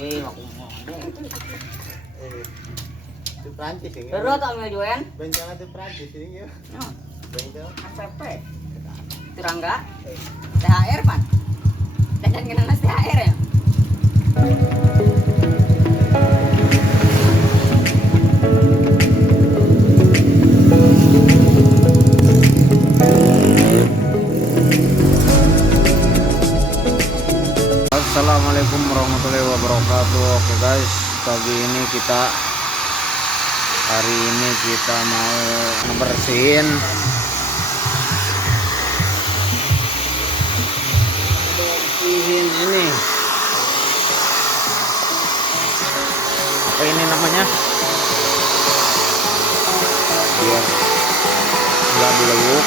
Oke, aku mau. Itu Prancis ini. Terus tak mau jualan? Bengkel itu Prancis ini ya. Bengkel APP. Turangga. THR pan. Dan kenal THR ya. Assalamualaikum warahmatullahi wabarakatuh. Oke guys, hari ini kita mau ngebersihin ini. Apa ini namanya? Biar nggak dilewuk,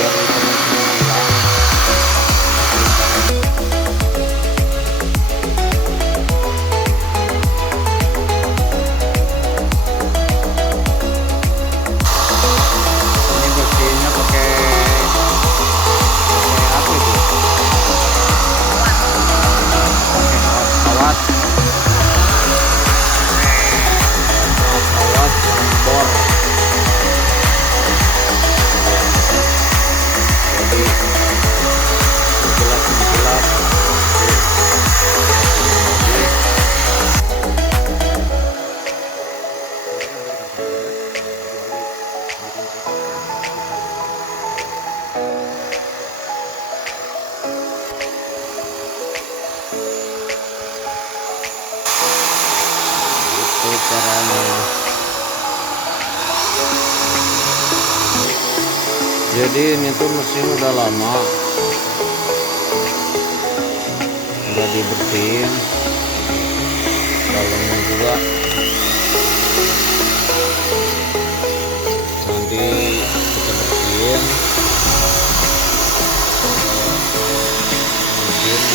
biar ikan-ikan hilang. Caranya. Jadi ini tuh mesin udah lama, udah dibersihin, dalamnya juga. Nanti kita bersihin mesin.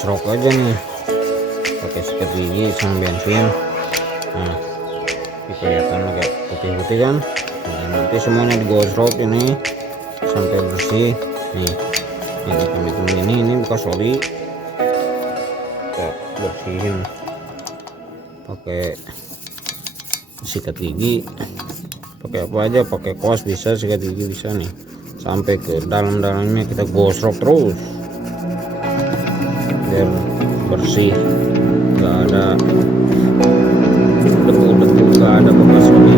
gosrok aja nih pakai sikat gigi sama bensin. Nah, ini kelihatan kayak putih-putih kan. Nah, nanti semuanya digosrok ini sampai bersih. Nih, ini hitam ini bekas oli. Kita bersihin pakai sikat gigi, pakai apa aja, pakai kaos bisa, sikat gigi bisa nih, sampai ke dalam-dalamnya kita gosrok terus biar bersih, nggak ada debu-debu, nggak ada bekas oli.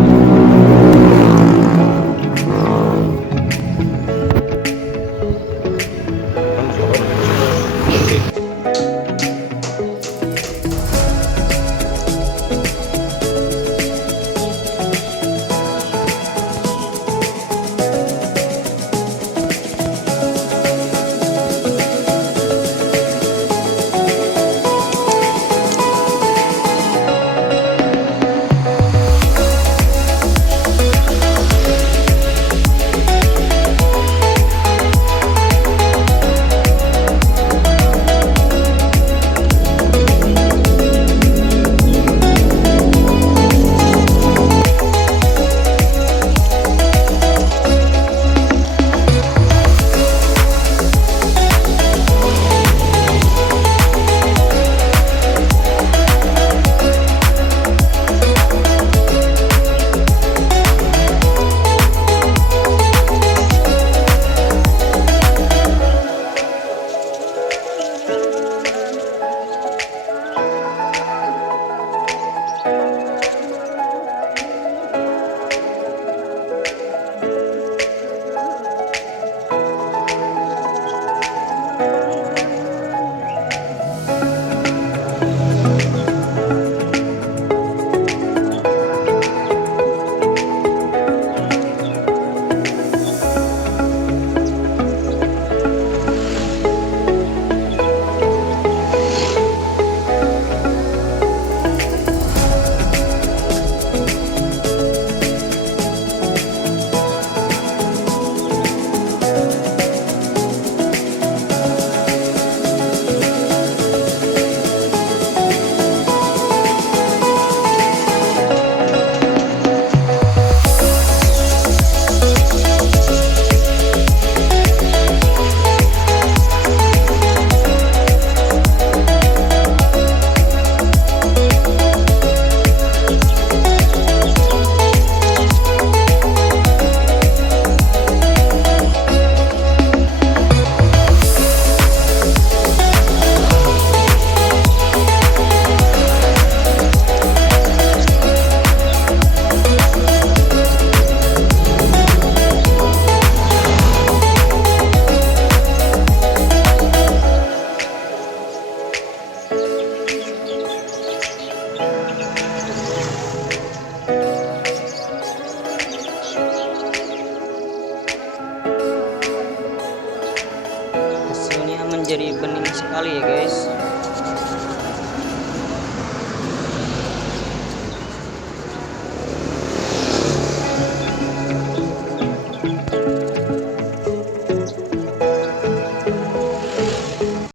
Menjadi bening sekali ya guys.